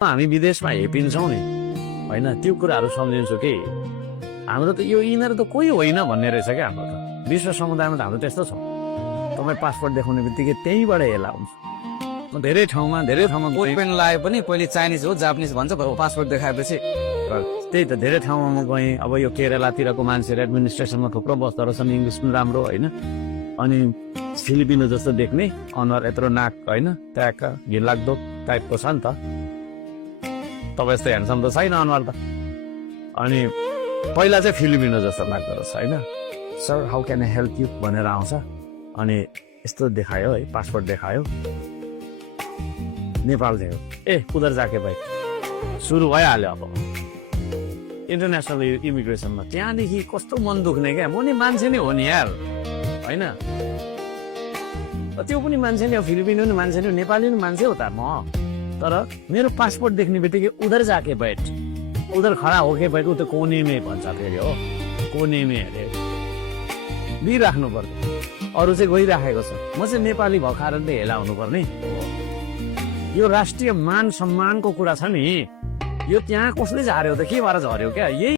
हामी विदेशमा हेपिन्छौँ नि होइन, त्यो कुराहरू सम्झिन्छु कि हाम्रो त यो यिनीहरू त कोही होइन भन्ने रहेछ क्या। हाम्रो त विश्व समुदायमा त हाम्रो त्यस्तो छ, तपाईँ पासपोर्ट देखाउने बित्तिकै त्यहीँबाट हेला हुन्छ। म धेरै ठाउँमा कोट पेन्ट लाए पनि पहिले चाइनिज हो जापानिज भन्छ, पासपोर्ट देखाएपछि त्यही त धेरै ठाउँमा म गएँ। अब यो केरलातिरको मान्छेहरू एडमिनिस्ट्रेसनमा थुप्रो बस्दो रहेछन्, इङ्ग्लिस पनि राम्रो होइन, अनि फिलिपिनो जस्तो देख्ने अनुहार यत्रो नाक होइन, ट्याक्क घिनलाग्दो टाइपको छ नि त। तपाईँ यस्तो ह्यान्डसम त छैन अनुहार त। अनि पहिला चाहिँ फिलिपिनो जस्तो लाग्दो रहेछ होइन। Sir how can I help you भनेर आउँछ, अनि यस्तो देखायो है, पासपोर्ट देखायो, नेपाल थियो। ए उधर जाके भाइ सुरु भइहाल्यो अब इन्टरनेसनल इमिग्रेसनमा। त्यहाँदेखि कस्तो मन दुख्ने क्या, म नि मान्छे नै हो नि यार होइन, त्यो पनि मान्छे नै हो, फिलिपिनो पनि मान्छे नै हो, नेपाली पनि मान्छे हो त म। तर मेरो पासपोर्ट देख्ने बित्तिकै उधर जाके बैठ, उधर खडा होके बैठ, ऊ त कोने में भन्छ फेरि हो, कोने में अरे दिइराख्नु पर्छ। अरू चाहिँ गइराखेको छ, म चाहिँ नेपाली भएको कारणले हेला हुनुपर्ने। यो राष्ट्रिय मान सम्मानको कुरा छ नि, यो त्यहाँ कसले झर्यो त, के भएर झर्यो क्या, यही